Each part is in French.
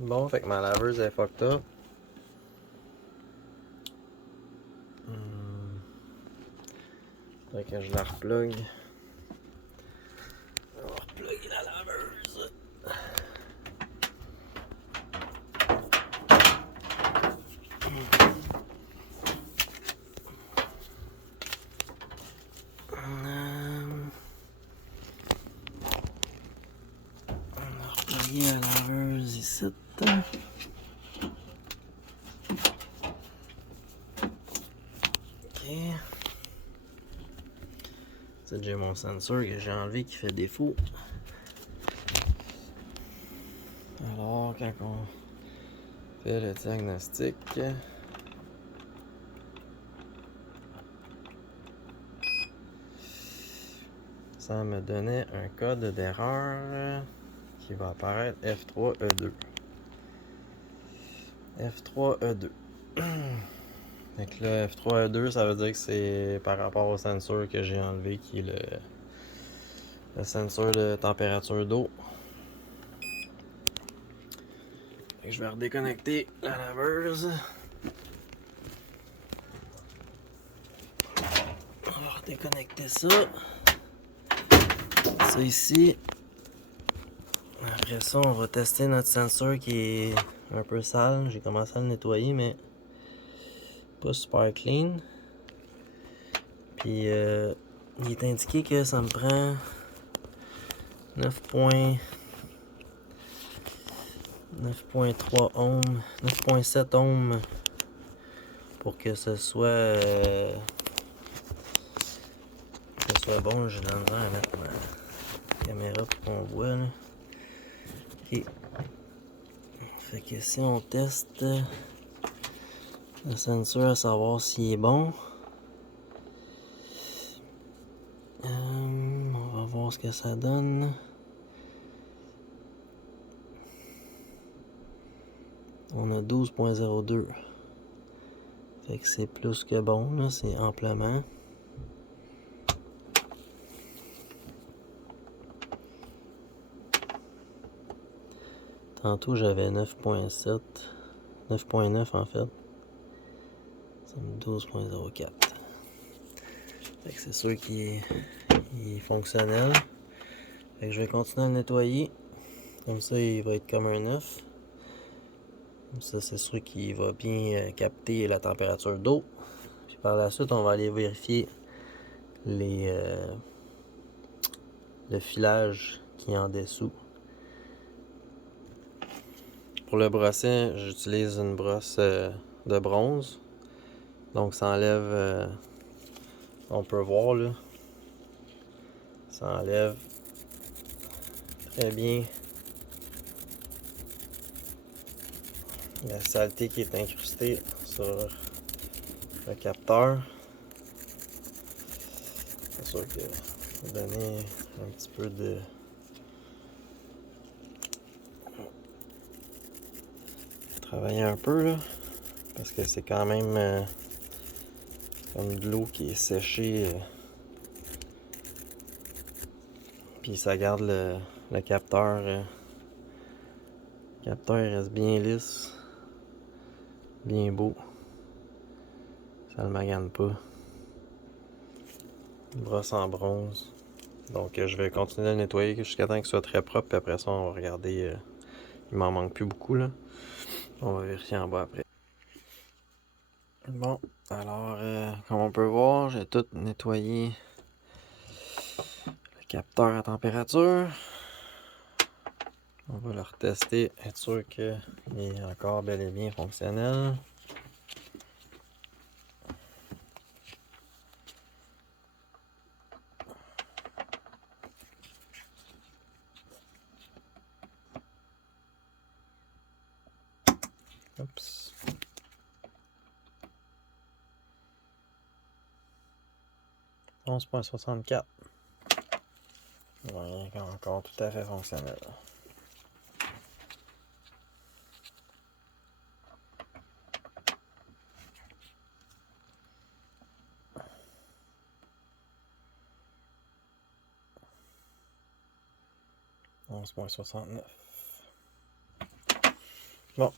Bon, fait que ma laveuse est fucked up. Fait que je la replug. On va repluguer la laveuse. On a replugué la laveuse ici. Ok. C'est j'ai mon sensor que j'ai enlevé qui fait défaut. Alors, quand on fait le diagnostic, ça me donnait un code d'erreur qui va apparaître F3E2. F3E2. Fait que là, F3E2, ça veut dire que c'est par rapport au sensor que j'ai enlevé qui est le sensor de température d'eau. Fait que je vais redéconnecter la laveuse. On va redéconnecter ça. Ça ici. Après ça, on va tester notre sensor qui est un peu sale. J'ai commencé à le nettoyer, mais pas super clean. Puis, il est indiqué que ça me prend 9.3 ohms, 9.7 ohms pour que ce soit bon. J'ai dans le temps à mettre ma caméra pour qu'on voit là. Ok. Fait que si on teste le sensor à savoir s'il est bon, on va voir ce que ça donne. On a 12.02. Fait que c'est plus que bon, là, c'est amplement. Tantôt j'avais 9.7, 9.9 en fait. C'est 12.04. Fait que c'est sûr qu'il est fonctionnel. Fait que je vais continuer à le nettoyer. Comme ça, il va être comme un œuf. Comme ça, c'est sûr qu'il va bien capter la température d'eau. Puis par la suite, on va aller vérifier le filage qui est en dessous. Pour le brosser, j'utilise une brosse de bronze. Donc ça enlève, on peut voir là, ça enlève très bien la saleté qui est incrustée sur le capteur. C'est sûr que ça va donner un petit peu de travailler un peu là, parce que c'est quand même comme de l'eau qui est séchée. Puis ça garde le capteur. Le capteur reste bien lisse, bien beau. Ça le magane pas. Une brosse en bronze. Donc je vais continuer à le nettoyer jusqu'à temps qu'il soit très propre. Puis après ça, on va regarder. Il m'en manque plus beaucoup là. On va vérifier en bas après. Bon, alors comme on peut voir, j'ai tout nettoyé le capteur à température. On va le retester, être sûr qu'il est encore bel et bien fonctionnel. Oups. « 11.64 ». Ouais, encore tout à fait fonctionnel. « 11.69 ». Bon,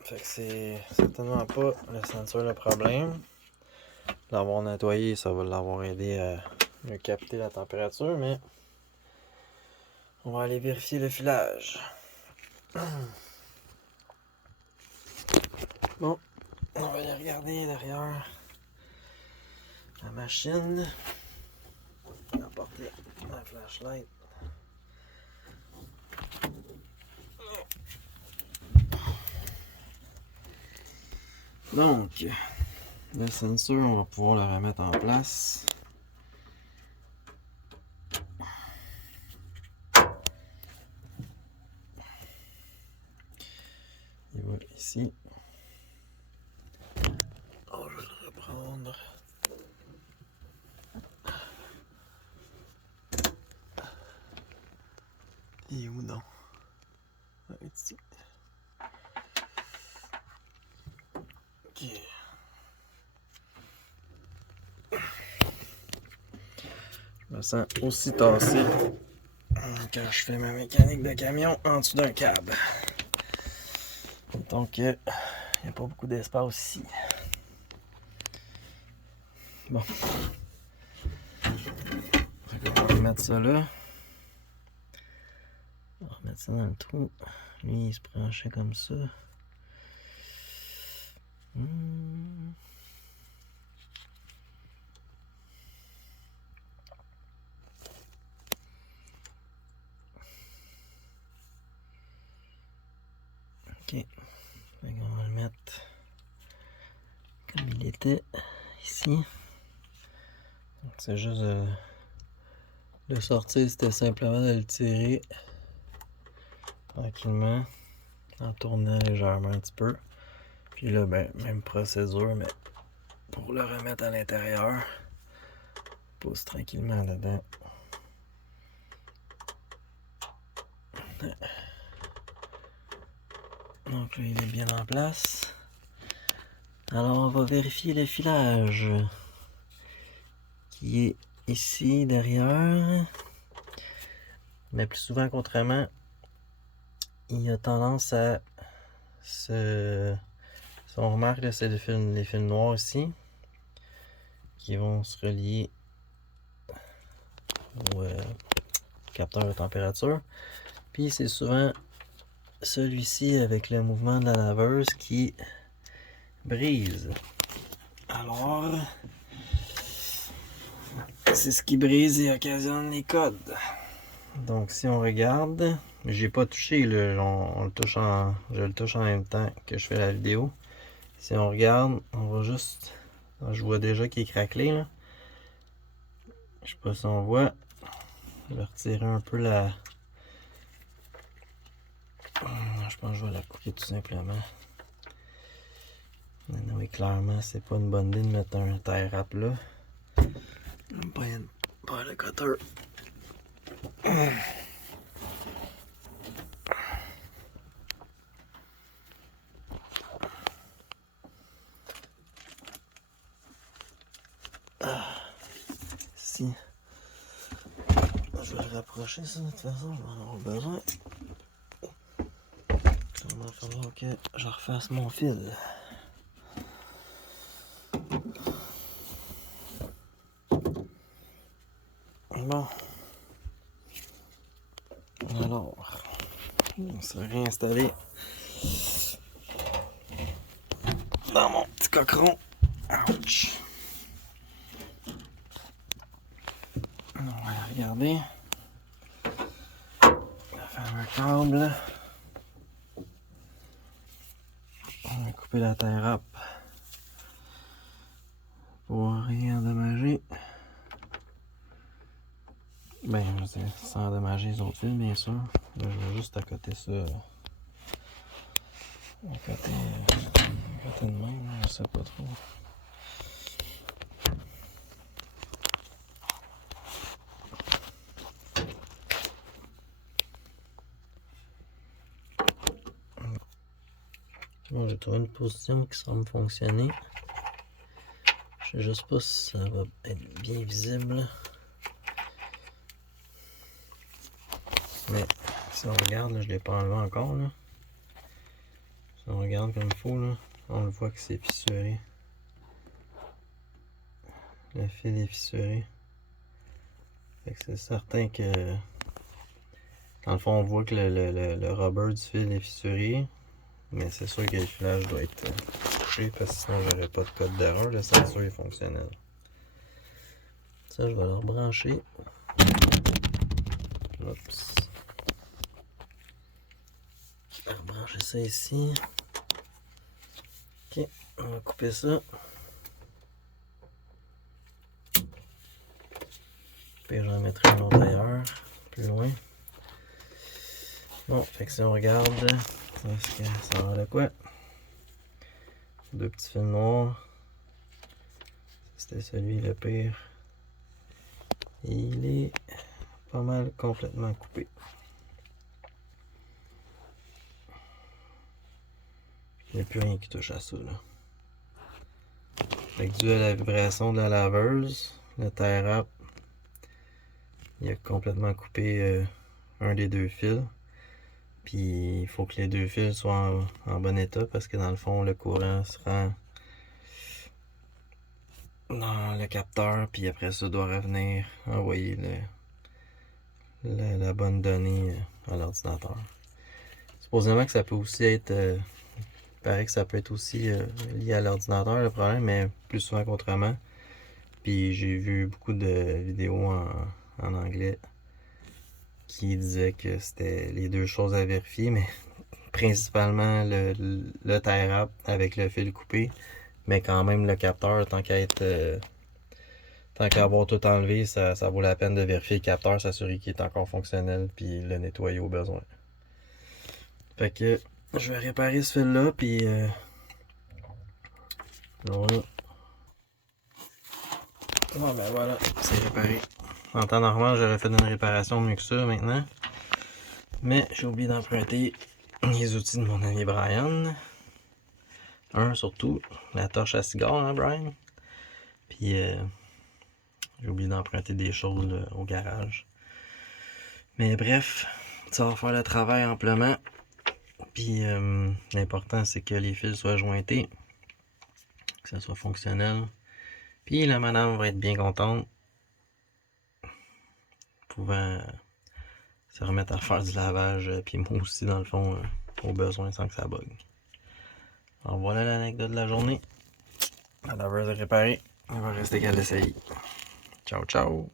fait que c'est certainement pas le sensor le problème. L'avoir nettoyé, ça va l'avoir aidé à mieux capter la température, mais on va aller vérifier le filage. Bon, on va aller regarder derrière la machine. On va apporter la flashlight. Donc, le sensor, on va pouvoir le remettre en place. Il va ici. Oh, je vais le reprendre. Et où non? Ah, ici. Ok. Je me sens aussi tassé quand je fais ma mécanique de camion en dessous d'un câble. Donc, il n'y a pas beaucoup d'espace ici. Bon. On va remettre ça là. On va remettre ça dans le trou. Lui, il se branchait comme ça. Ok. On va le mettre comme il était ici. C'est juste de sortir, c'était simplement de le tirer tranquillement en tournant légèrement un petit peu. Puis là, ben, même procédure, mais pour le remettre à l'intérieur, pousse tranquillement dedans. Donc là, il est bien en place. Alors, on va vérifier le filage qui est ici derrière. Mais plus souvent qu'autrement, il a tendance à se... Si on remarque, là, c'est les fils noirs ici qui vont se relier au capteur de température. Puis c'est souvent celui-ci avec le mouvement de la laveuse qui brise. Alors, c'est ce qui brise et occasionne les codes. Donc si on regarde, j'ai pas touché, là, on le touche je le touche en même temps que je fais la vidéo. Si on regarde, on va juste, je vois déjà qu'il est craquelé là. Je sais pas si on voit. Je vais retirer un peu la... Je pense que je vais la couper tout simplement. Oui, clairement, c'est pas une bonne idée de mettre un tie wrap là. Pas le cutter. Si. Je vais le rapprocher ça de toute façon, je vais en avoir besoin. Il va falloir que je refasse mon fil. Bon. Alors, on s'est réinstallé dans mon petit coqueron. Ouch. On va regarder le fameux câble. On va couper la tie wrap pour rien endommager. Ben, je veux dire, sans endommager les autres fils, bien sûr. Là, je vais juste accoter ça. Accoter de même, je sais pas trop. Bon, j'ai trouvé une position qui semble fonctionner. Je sais juste pas si ça va être bien visible. Mais si on regarde, là, je ne l'ai pas enlevé encore. Là. Si on regarde comme il faut, là, on le voit que c'est fissuré. Le fil est fissuré. Fait que c'est certain que dans le fond on voit que le rubber du fil est fissuré. Mais c'est sûr que le filage doit être touché parce que sinon j'aurais pas de code d'erreur. La ceinture est fonctionnelle. Ça, je vais le rebrancher. Oups. Je vais rebrancher ça ici. Ok, on va couper ça. Puis j'en mettrai un autre ailleurs, plus loin. Bon, fait que si on regarde, est-ce que ça va de quoi? Deux petits fils noirs. C'était celui le pire. Il est pas mal complètement coupé. Il n'y a plus rien qui touche à ça, là. Fait que dû à la vibration de la laveuse, le tie wrap, il a complètement coupé un des deux fils. Puis il faut que les deux fils soient en bon état parce que dans le fond, le courant se rend dans le capteur. Puis après ça, doit revenir envoyer la bonne donnée à l'ordinateur. Supposément que ça peut aussi être... il paraît que ça peut être aussi lié à l'ordinateur, le problème, mais plus souvent qu'autrement. Puis j'ai vu beaucoup de vidéos en anglais qui disaient que c'était les deux choses à vérifier, mais principalement le tie wrap avec le fil coupé, mais quand même le capteur, tant qu'à avoir tout enlevé, ça vaut la peine de vérifier le capteur, s'assurer qu'il est encore fonctionnel, puis le nettoyer au besoin. Fait que je vais réparer ce fil là, puis voilà. Bon, ben voilà, c'est réparé. En temps normal, j'aurais fait une réparation mieux que ça maintenant. Mais j'ai oublié d'emprunter les outils de mon ami Brian. Un surtout, la torche à cigare, hein, Brian? Puis j'ai oublié d'emprunter des choses là, au garage. Mais bref, ça va faire le travail amplement. Puis l'important c'est que les fils soient jointés, que ça soit fonctionnel. Puis la madame va être bien contente, pouvant se remettre à faire du lavage, puis moi aussi dans le fond, au besoin sans que ça bug. Alors voilà l'anecdote de la journée. La laveuse est réparée, on va rester qu'à l'essayer. Ciao ciao!